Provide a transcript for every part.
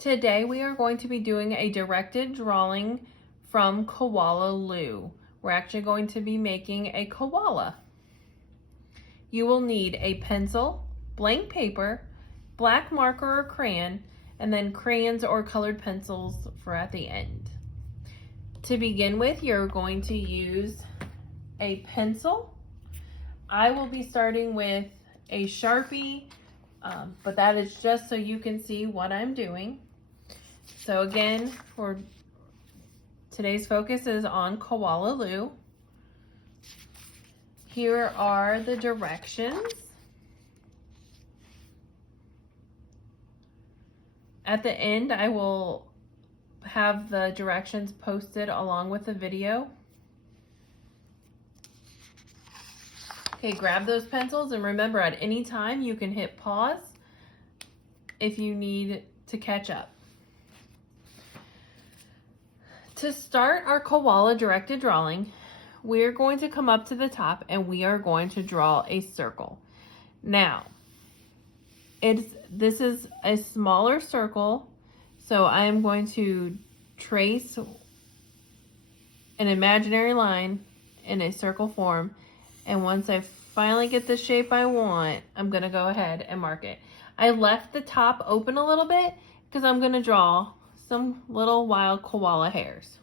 Today we are going to be doing a directed drawing from Koala Lou. We're actually going to be making a koala. You will need a pencil, blank paper, black marker or crayon, and then crayons or colored pencils for at the end. To begin with, you're going to use a pencil. I will be starting with a Sharpie, but that is just so you can see what I'm doing. So again, for today's focus is on Koala Lou. Here are the directions. At the end, I will have the directions posted along with the video. Okay, grab those pencils, and remember, at any time you can hit pause if you need to catch up. To start our koala directed drawing, we're going to come up to the top and we are going to draw a circle. Now, this is a smaller circle, so I am going to trace an imaginary line in a circle form, and once I finally get the shape I want, I'm going to go ahead and mark it. I left the top open a little bit because I'm going to draw some little wild koala hairs.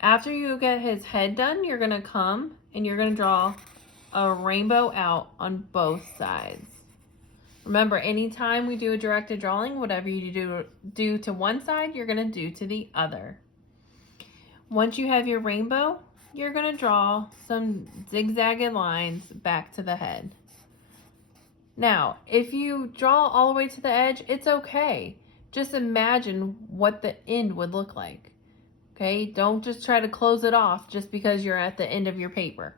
After you get his head done, you're going to come and you're going to draw a rainbow out on both sides. Remember, anytime we do a directed drawing, whatever you do to one side, you're going to do to the other. Once you have your rainbow, you're going to draw some zigzagged lines back to the head. Now, if you draw all the way to the edge, it's okay. Just imagine what the end would look like. Okay, don't just try to close it off just because you're at the end of your paper.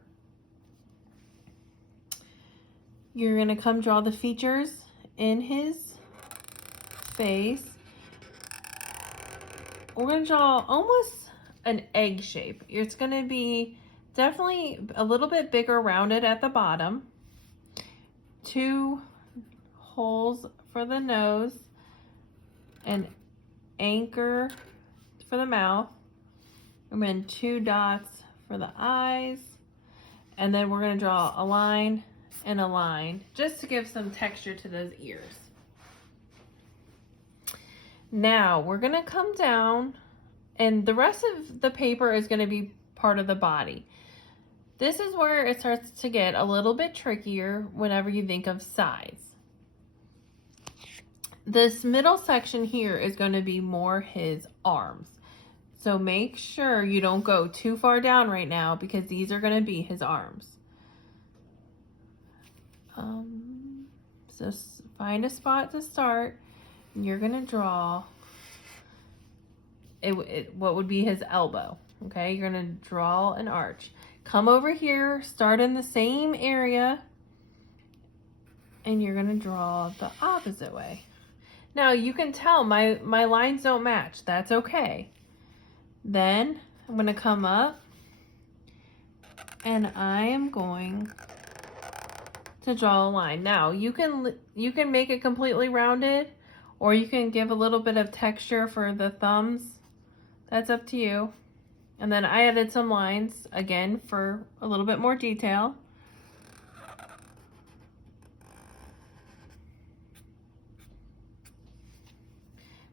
You're going to come draw the features in his face. We're going to draw almost an egg shape. It's going to be definitely a little bit bigger rounded at the bottom. 2 holes for the nose, an anchor for the mouth, and then 2 dots for the eyes, and then we're going to draw a line and a line just to give some texture to those ears. Now we're going to come down, and the rest of the paper is going to be part of the body. This is where it starts to get a little bit trickier whenever you think of size. This middle section here is going to be more his arms. So make sure you don't go too far down right now because these are going to be his arms. So find a spot to start, and you're going to draw what would be his elbow. Okay, you're going to draw an arch. Come over here, start in the same area, and you're going to draw the opposite way. Now you can tell my lines don't match. That's okay. Then I'm going to come up and I am going to draw a line. Now you can make it completely rounded, or you can give a little bit of texture for the thumbs. That's up to you. And then I added some lines again for a little bit more detail.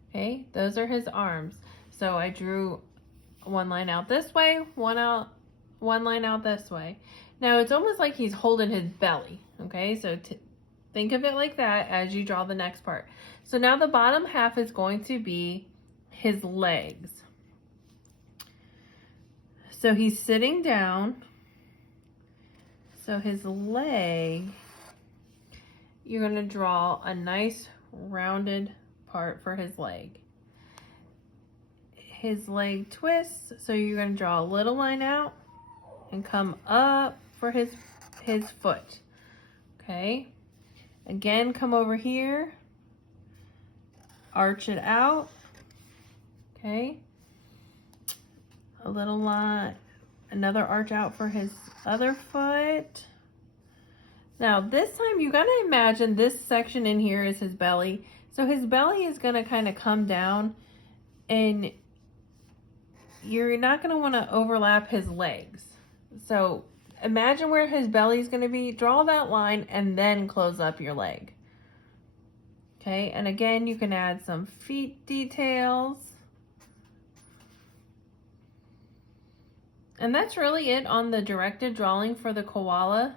Okay, those are his arms. So I drew one line out this way, one line out this way. Now it's almost like he's holding his belly. Okay, so think of it like that as you draw the next part. So now the bottom half is going to be his legs. So he's sitting down. So his leg, you're going to draw a nice rounded part for his leg. His leg twists, so you're going to draw a little line out and come up for his foot. Okay. Again, come over here. Arch it out. Okay. A little line, another arch out for his other foot. Now this time you gotta imagine this section in here is his belly. So his belly is gonna kind of come down, and you're not gonna wanna overlap his legs. So imagine where his belly is gonna be, draw that line, and then close up your leg. Okay, and again, you can add some feet details. And that's really it on the directed drawing for the koala.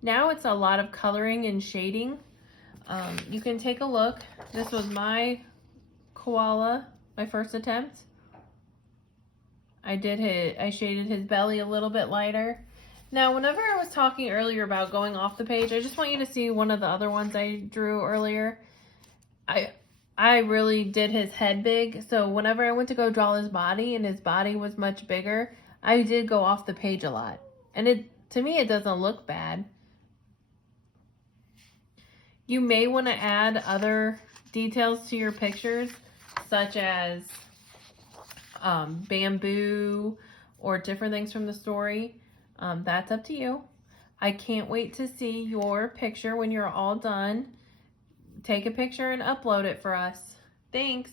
Now it's a lot of coloring and shading. You can take a look. This was my koala, my first attempt. I shaded his belly a little bit lighter. Now, whenever I was talking earlier about going off the page, I just want you to see one of the other ones I drew earlier. I really did his head big, so whenever I went to go draw his body and his body was much bigger, I did go off the page a lot. And to me, it doesn't look bad. You may want to add other details to your pictures, such as bamboo or different things from the story. That's up to you. I can't wait to see your picture when you're all done. Take a picture and upload it for us. Thanks.